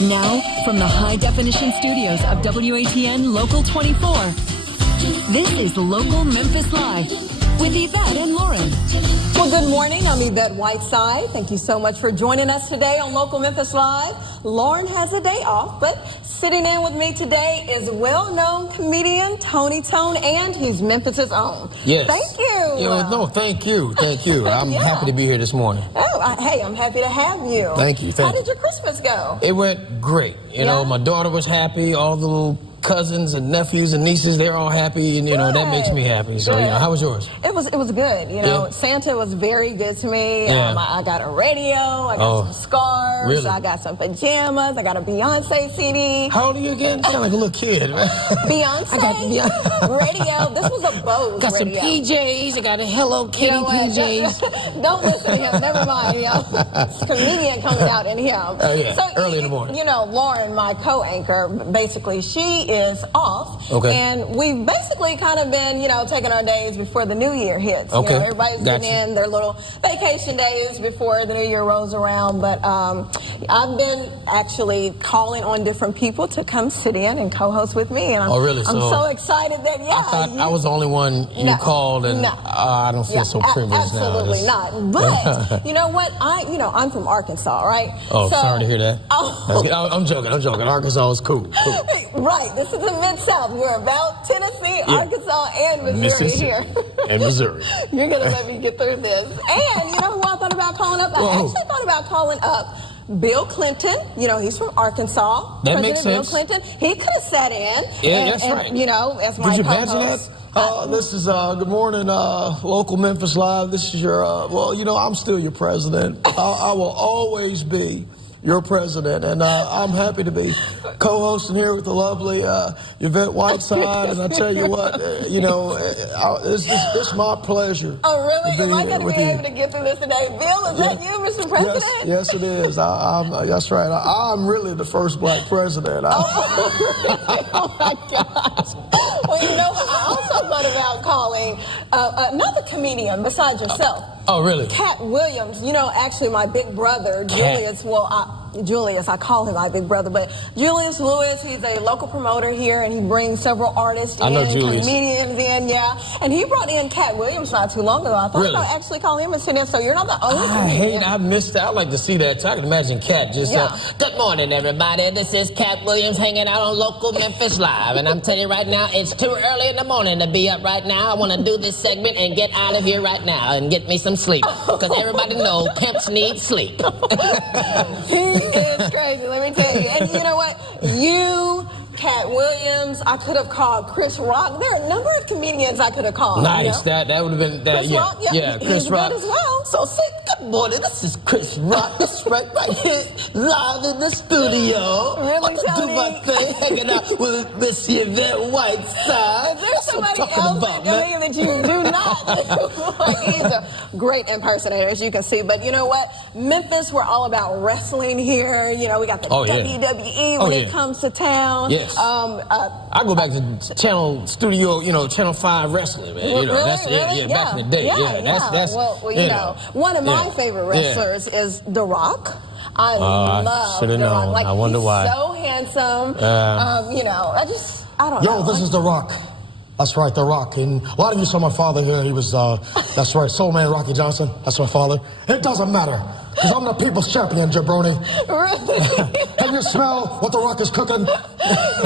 Now, from the high-definition studios of WATN Local 24, this is Local Memphis Live with Yvette and Lauren. Well, good morning. I'm Yvette Whiteside. Thank you so much for joining us today on Local Memphis Live. Lauren has a day off, but sitting in with me today is well-known comedian Tony Tone, and he's Memphis's own. Yes. Thank you. No, thank you. Thank you. I'm happy to be here this morning. Oh, hey, I'm happy to have you. Thank you. How did your Christmas go? It went great. You know, my daughter was happy. All the little cousins and nephews and nieces, they're all happy, and that makes me happy. So how was yours? It was good. Santa was very good to me. I got a radio, I got some scarves, really? I got some pajamas, I got a Beyonce CD. How old are you again? You sound like a little kid, man. Beyonce I got radio. This was a Bose got radio. some PJs. I got a Hello Kitty PJs. Don't listen to him. Never mind. It's a comedian coming out in him. Oh yeah. So, early in the morning. Lauren, my co-anchor, basically she is off. Okay. And we've basically kind of been, taking our days before the new year hits. Okay. Everybody's getting in their little vacation days before the new year rolls around. But I've been actually calling on different people to come sit in and co-host with me. And really? I'm so excited that, I thought I was the only one you called, and I don't feel so privileged now. Absolutely not. But you know what? I'm from Arkansas, right? Oh, sorry to hear that. I'm joking. Arkansas is cool. Right. This is the Mid-South. We're about Tennessee, Arkansas, and Missouri here. And Missouri. You're going to let me get through this. And you know who I thought about calling up? I actually thought about calling up Bill Clinton. He's from Arkansas. That President makes sense. Bill Clinton. He could have sat in. Yeah, that's right. As my Could you co-host. imagine that? This is, good morning, Local Memphis Live. This is your, I'm still your president. I will always be your president, and I'm happy to be co-hosting here with the lovely Yvette Whiteside. And I tell you what, it's my pleasure. Oh, really? Am I going to be able to get through this today? Bill, is that you, Mr. President? Yes, it is. That's right. I'm really the first black president. Oh, my gosh. Well, I also thought about calling another comedian besides yourself. Oh, really? Cat Williams. Actually, my big brother, Julius, I call him my big brother, but Julius Lewis, he's a local promoter here, and he brings several artists comedians in, and he brought in Cat Williams not too long ago. I thought about actually calling him and sitting in, so you're not the only comedian. I missed out. I'd like to see that. So I can imagine Cat just, good morning, everybody. This is Cat Williams hanging out on Local Memphis Live, and I'm telling you right now, it's too early in the morning to be up right now. I want to do this segment and get out of here right now and get me some sleep, because everybody knows pimps need sleep. He is crazy, let me tell you. And you know what? You, Cat Williams, I could have called Chris Rock. There are a number of comedians I could have called. Nice. That would have been that. Chris Rock, Chris Rock as well. So say good morning. This is Chris Rock. That's right here, live in the studio. Really, Tony? Do my thing, hanging out with Miss Yvette Whiteside. Is there somebody else that you do not do? He's a great impersonator, as you can see. But you know what? Memphis, we're all about wrestling here. We got the WWE when it comes to town. Yes. I go back to Channel 5 wrestling, man. Really? Back in the day. That's one of my favorite wrestlers is The Rock. I love The Rock. I wonder why. He's so handsome. I don't know. This is The Rock. That's right, The Rock. And a lot of you saw my father here. He was, that's right, Soul Man Rocky Johnson. That's my father. It doesn't matter, because I'm the people's champion, jabroni. Really? Can you smell what The Rock is cooking?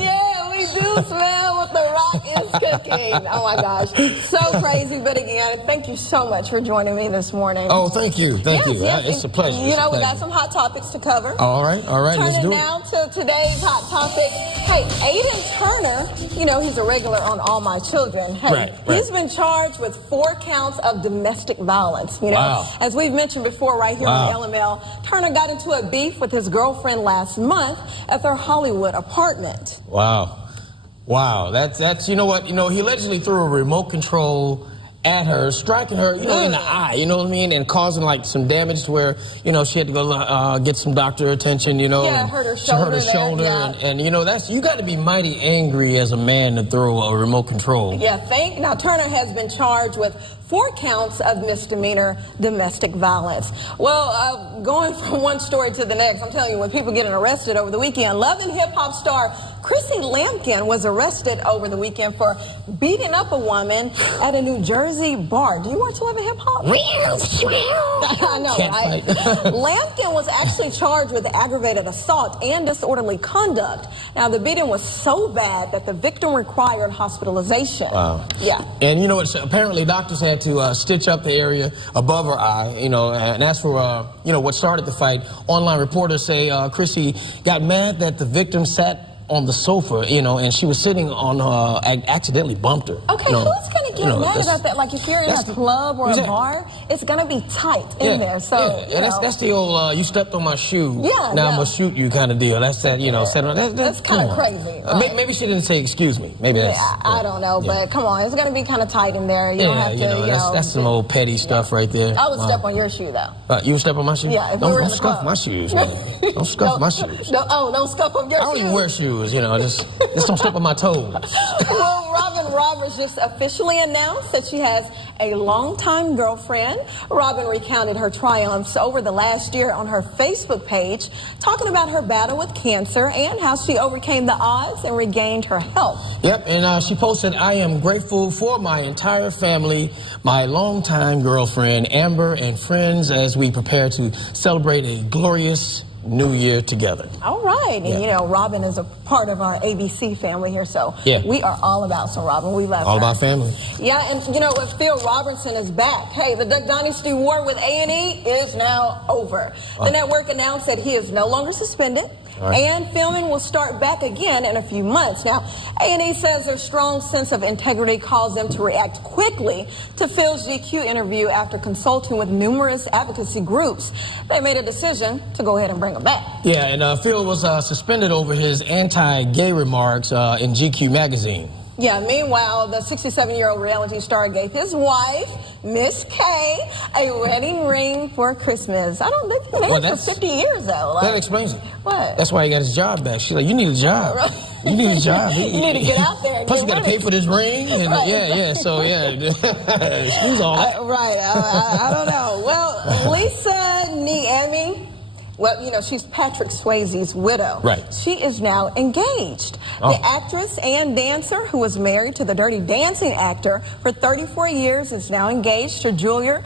Yeah, we do smell what The Rock is cooking. Oh, my gosh. So crazy. But again, thank you so much for joining me this morning. Oh, thank you. Thank you. Yes. It's a pleasure. We got some hot topics to cover. All right. Let's do it. Turning now to today's hot topic. Hey, Aiden Turner, he's a regular on All My Children. Hey, he's been charged with 4 counts of domestic violence. As we've mentioned before right here on LML, Turner got into a beef with his girlfriend last month at their Hollywood apartment. Wow. That's he allegedly threw a remote control at her, striking her, you know, in the eye, you know what I mean, and causing like some damage to where, you know, she had to go get some doctor attention, you know. Yeah, hurt her shoulder. And you know, you got to be mighty angry as a man to throw a remote control. Yeah, now Turner has been charged with 4 counts of misdemeanor domestic violence. Well, going from one story to the next, I'm telling you, when people getting arrested over the weekend, Love and Hip Hop star Chrissy Lampkin was arrested over the weekend for beating up a woman at a New Jersey bar. Do you watch Love and Hip Hop? I know, right? Lampkin was actually charged with aggravated assault and disorderly conduct. Now, the beating was so bad that the victim required hospitalization. Wow. Yeah. And you know what? Apparently, doctors had to stitch up the area above her eye, you know, and as for, you know, what started the fight, online reporters say Chrissy got mad that the victim sat on the sofa, you know, and she was sitting on accidentally bumped her. Okay, you know, who's going to get mad about that? Like, if you're in a club or a bar, it's going to be tight in there. So, that's the old, you stepped on my shoe, now I'm going to shoot you kind of deal. That's that, you know, that's kind of crazy. Right? Maybe she didn't say excuse me. Maybe that's... I don't know, but come on, it's going to be kind of tight in there. You don't have to, you know... That's some old petty stuff right there. I would step on your shoe, though. You would step on my shoe? Yeah, if we were in the club. Don't scuff my shoes, man. Don't scuff my shoes. Don't scuff up your shoes. I don't even wear shoes, you know, just don't step on my toes. Well, Robin Roberts just officially announced that she has a longtime girlfriend. Robin recounted her triumphs over the last year on her Facebook page, talking about her battle with cancer and how she overcame the odds and regained her health. Yep, and she posted, "I am grateful for my entire family, my longtime girlfriend, Amber, and friends as we prepare to celebrate a glorious New Year together." All right. And, you know, Robin is a part of our ABC family here, so we are all about Robin. We love her. All about family. Yeah, and, you know, if Phil Robertson is back, hey, the Duck Dynasty war with A&E is now over. The network announced that he is no longer suspended. And filming will start back again in a few months. Now, A&E says their strong sense of integrity caused them to react quickly to Phil's GQ interview after consulting with numerous advocacy groups. They made a decision to go ahead and bring him back. Yeah, and Phil was suspended over his anti-gay remarks in GQ magazine. Yeah, meanwhile, the 67-year-old reality star gave his wife, Miss K, a wedding ring for Christmas. They've been married for 50 years, though. Like, that explains it. What? That's why he got his job back. She's like, you need a job. Right. You need a job. You need to get out there and plus, get you got to pay for this ring. And so, excuse all that. Right. I don't know. Well, Lisa Niemi, well, you know, she's Patrick Swayze's widow. Right. She is now engaged. The actress and dancer who was married to the Dirty Dancing actor for 34 years is now engaged to jeweler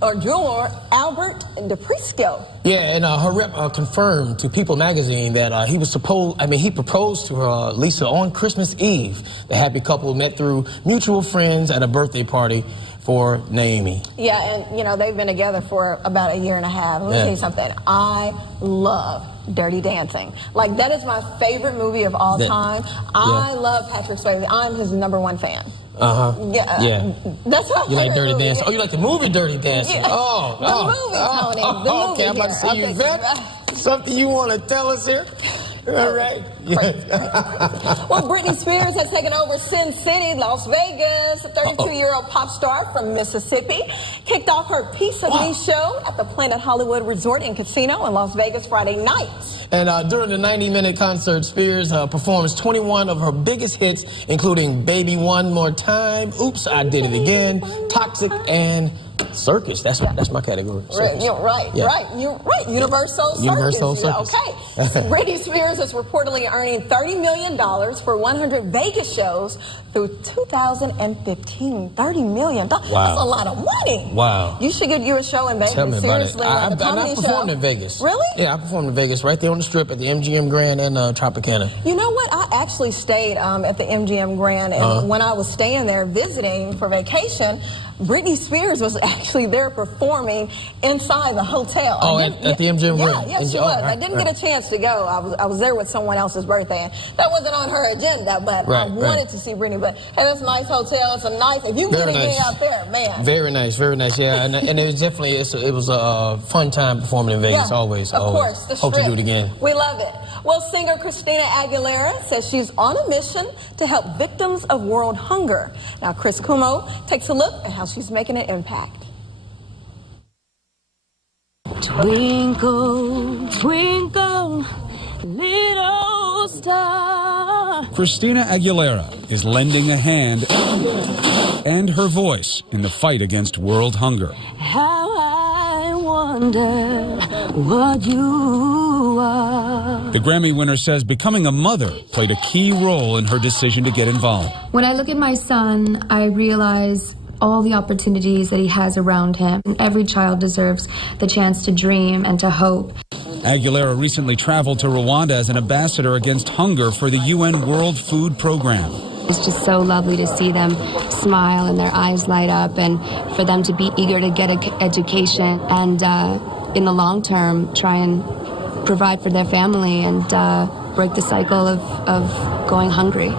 Albert DePrisco. Yeah, and her rep confirmed to People magazine that he proposed to her, Lisa, on Christmas Eve. The happy couple met through mutual friends at a birthday party for Naomi. Yeah, and, you know, they've been together for about a year and a half. Let me tell you something. I love Dirty Dancing. Like, that is my favorite movie of all time. I love Patrick Swayze. I'm his #1 fan. Yeah. That's my favorite. You like Dirty movie. Dancing? Oh, you like the movie Dirty Dancing? Yeah. The movie, Tony. The movie. Okay, I'm about to see you, Vet. Something you want to tell us here? All right. Well, Britney Spears has taken over Sin City, Las Vegas. The 32-year-old pop star from Mississippi kicked off her Piece of Me show at the Planet Hollywood Resort and Casino in Las Vegas Friday night. And during the 90-minute concert, Spears performs 21 of her biggest hits, including Baby One More Time, Oops, I Did It Again, Toxic, and Circus. That's my category. Right. You're right. Universal Circus. Okay. Britney Spears is reportedly earning $30 million for 100 Vegas shows through 2015. $30 million. Wow. That's a lot of money. Wow. You should get you a show in Vegas. Tell me Seriously, about it. I performed in Vegas. Really? Yeah, I performed in Vegas, right there on the Strip at the MGM Grand and Tropicana. You know what? I actually stayed at the MGM Grand, and when I was staying there visiting for vacation, Britney Spears was actually there performing inside the hotel. Oh, at the MGM Grand? Yeah, yes, she was. I didn't get a chance to go. I was there with someone else's birthday, and that wasn't on her agenda, but I wanted to see Britney. But, hey, that's a nice hotel. It's a nice, if you can get anything out there, man. Very nice, yeah. And it was definitely, it was a fun time performing in Vegas, always. Of course. The Hope to do it again. We love it. Well, singer Christina Aguilera says she's on a mission to help victims of world hunger. Now, Chris Cuomo takes a look at how she's making an impact. Twinkle, twinkle, little star. Christina Aguilera is lending a hand and her voice in the fight against world hunger. How I wonder what you are. The Grammy winner says becoming a mother played a key role in her decision to get involved. When I look at my son, I realize all the opportunities that he has around him. Every child deserves the chance to dream and to hope. Aguilera recently traveled to Rwanda as an ambassador against hunger for the UN World Food Program. It's just so lovely to see them smile and their eyes light up, and for them to be eager to get an education and in the long term try and provide for their family and break the cycle of going hungry.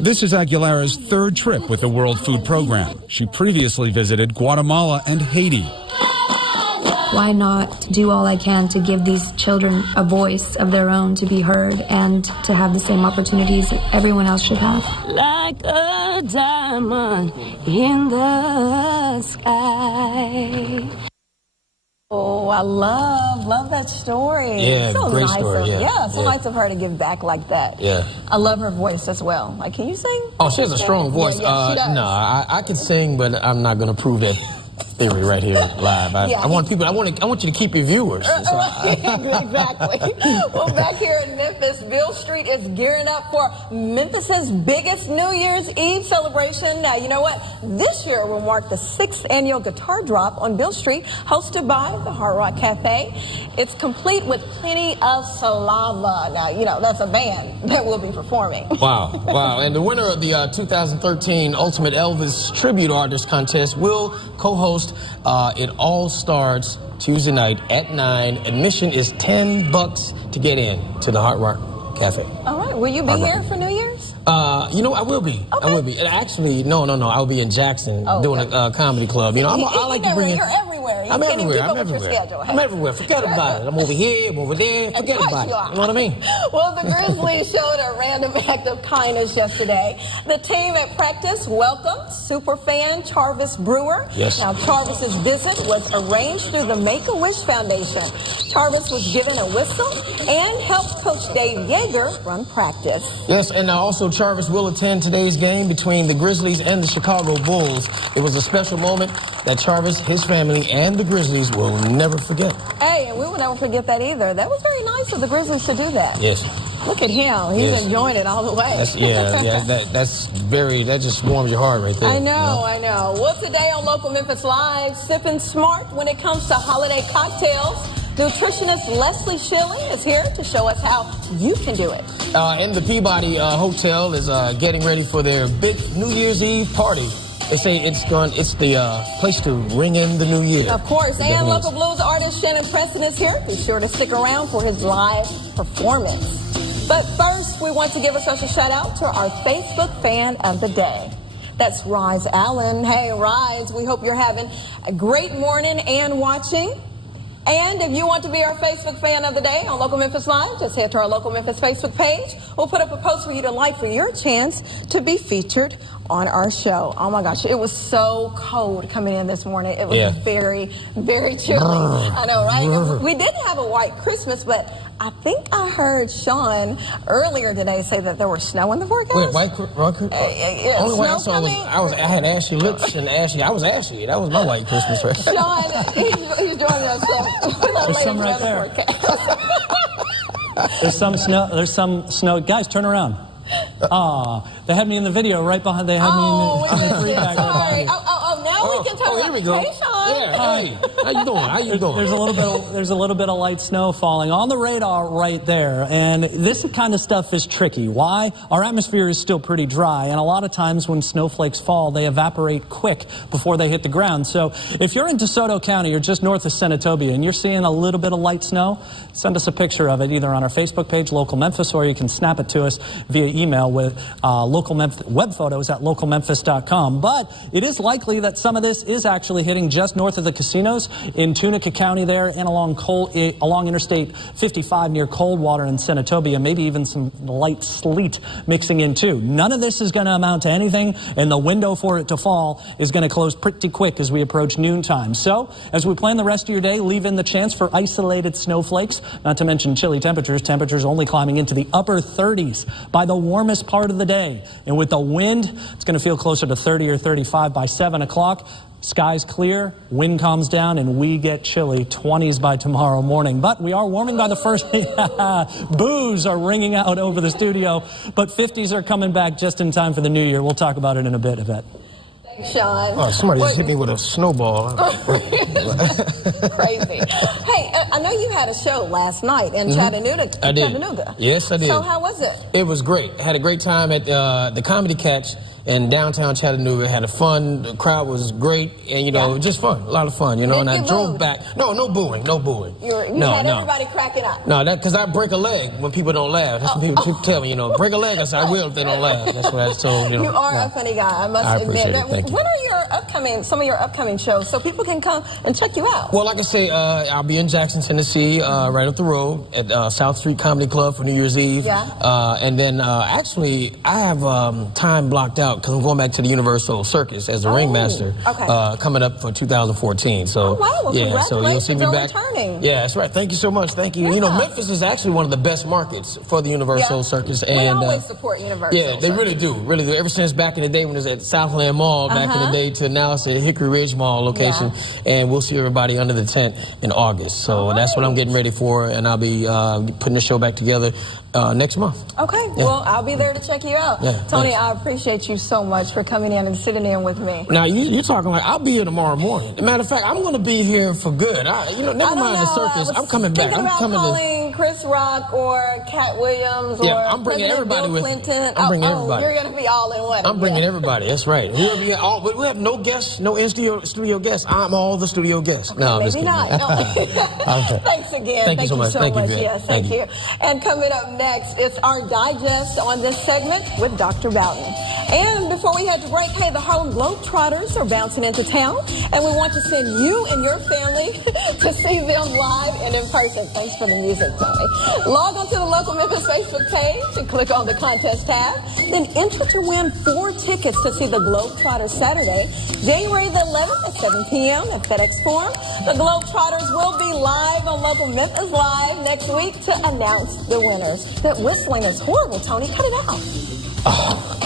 This is Aguilera's third trip with the World Food Program. She previously visited Guatemala and Haiti. Why not do all I can to give these children a voice of their own, to be heard and to have the same opportunities that everyone else should have? Like a diamond in the sky. Oh, I love that story. Yeah, so great nice story. So nice of her to give back like that. Yeah. I love her voice as well. Like, can you sing? Oh, she has a strong voice. Yeah, she does. No, I can sing, but I'm not going to prove that theory right here live. I want you to keep your viewers. Exactly. Well, back here in Memphis, Beale Street is gearing up for Memphis's biggest New Year's Eve celebration. Now, you know what? This year will mark the 6th annual guitar drop on Beale Street, hosted by the Hard Rock Cafe. It's complete with plenty of saliva. Now, you know, that's a band that will be performing. Wow. And the winner of the 2013 Ultimate Elvis Tribute Artist Contest will co-host It All Starts Tuesday night at 9. Admission is $10 to get in to the Hard Rock Cafe. All right. Will you be here for New Year's? You know, I will be. Okay. I will be. And actually, no. I'll be in Jackson doing a comedy club. You know, I like to bring. You're everywhere. I'm everywhere. I'm everywhere. Forget about it. I'm over here. I'm over there. Forget about it. You know what I mean? Well, the Grizzlies showed a random act of kindness yesterday. The team at practice welcomed superfan Charvis Brewer. Yes. Now, Charvis's visit was arranged through the Make-A-Wish Foundation. Charvis was given a whistle and helped Coach Dave Yeager run practice. Yes, and also Charvis will attend today's game between the Grizzlies and the Chicago Bulls. It was a special moment that Charvis, his family, and the Grizzlies will never forget. Hey, and we will never forget that either. That was very nice of the Grizzlies to do that. Yes. Look at him. He's enjoying it all the way. That just warms your heart right there. I know. Well, today on Local Memphis Live, sipping smart when it comes to holiday cocktails. Nutritionist Leslie Schilling is here to show us how you can do it. And the Peabody Hotel is getting ready for their big New Year's Eve party. They say it's the place to ring in the new year. Of course, and local blues artist Shannon Preston is here. Be sure to stick around for his live performance. But first, we want to give a special shout out to our Facebook fan of the day. That's Rise Allen. Hey, Rise, we hope you're having a great morning and watching. And if you want to be our Facebook fan of the day on Local Memphis Live, just head to our Local Memphis Facebook page. We'll put up a post for you to like for your chance to be featured on our show. Oh my gosh, it was so cold coming in this morning. It was very, very chilly. I know, right? We did have a white Christmas, but I think I heard Sean earlier today say that there was snow in the forecast. Wait, white Christmas? Only white I saw was I had ashy lips and ashy. I was ashy. That was my white Christmas. Right? Sean, he's joining us. There's some right there. There's some snow. Guys, turn around. They had me in the video right behind. They had me in the free back right behind you. Now we can turn around. Here we go. Hey, Sean. Yeah, hey. How you doing? There's a little bit of light snow falling on the radar right there, and this kind of stuff is tricky. Why? Our atmosphere is still pretty dry, and a lot of times when snowflakes fall, they evaporate quick before they hit the ground. So if you're in DeSoto County or just north of Senatobia and you're seeing a little bit of light snow, send us a picture of it either on our Facebook page, Local Memphis, or you can snap it to us via email with Local Memphis web photos at localmemphis.com. But it is likely that some of this is actually hitting just north of the the casinos in Tunica County there and along Interstate 55 near Coldwater and Senatobia, maybe even some light sleet mixing in too. None of this is going to amount to anything, and the window for it to fall is going to close pretty quick as we approach noontime. So, as we plan the rest of your day, leave in the chance for isolated snowflakes, not to mention chilly temperatures. Temperatures only climbing into the upper 30s by the warmest part of the day. And with the wind, it's going to feel closer to 30 or 35 by 7 o'clock. Skies clear, wind calms down, and we get chilly, 20s by tomorrow morning. But we are warming by the first. Boos are ringing out over the studio, but 50s are coming back just in time for the new year. We'll talk about it in a bit, Yvette. Sean. Oh, somebody just hit me with a snowball. Crazy. Hey, I know you had a show last night in Chattanooga. I did. Chattanooga. Yes, I did. So how was it? It was great. I had a great time at the Comedy Catch in downtown Chattanooga. Had a fun. The crowd was great, and you know, just fun. A lot of fun, you know. And I drove back. No booing. No booing. You had everybody cracking up. No, because I break a leg when people don't laugh. That's when people tell me, you know, break a leg. I said I will if they don't laugh. That's what I was told. You know. You are a funny guy, I must admit. Appreciate it. Thank you. When are some of your upcoming shows so people can come and check you out? Well, like I say, I'll be in Jackson, Tennessee, right up the road at South Street Comedy Club for New Year's Eve. Yeah. And then actually, I have time blocked out because I'm going back to the Universal Circus as the ringmaster coming up for 2014. So, well, yeah, so you'll see me back. Returning. Yeah, that's right. Thank you so much. Thank you. Yeah. You know, Memphis is actually one of the best markets for the Universal Circus. We always support Universal. Yeah, they really do. Really do. Ever since back in the day when it was at Southland Mall, back in the day, to now it's at Hickory Ridge Mall location. And we'll see everybody under the tent in August. So that's what I'm getting ready for, and I'll be putting the show back together next month. Okay, well, I'll be there to check you out. Yeah, Tony, thanks. I appreciate you so much for coming in and sitting in with me. Now, you're talking like I'll be here tomorrow morning. As a matter of fact, I'm going to be here for good. Never mind the circus. I'm coming back. I'm coming calling Chris Rock or Cat Williams or I'm bringing everybody Bill with Clinton. me. I'm bringing everybody. You're going to be all in one. I'm bringing everybody. That's right. Whoever you got, but we have no guests, no in-studio guests. I'm all the studio guests. Okay, no, I'm maybe not. No. Thanks again. Thank you so much. Thank you, Yes, thank you. And coming up next, it's our digest on this segment with Dr. Bowden. And before we head to break, hey, the Harlem Globetrotters are bouncing into town, and we want to send you and your family to see them live and in person. Thanks for the music, Tony. Log on to the Local Memphis Facebook page and click on the contest tab. Then enter to win 4 tickets to see the Globetrotters Saturday, January the 11th at 7 p.m. at FedEx Forum. The Globetrotters will be live on Local Memphis Live next week to announce the winners. That whistling is horrible, Tony. Cut it out.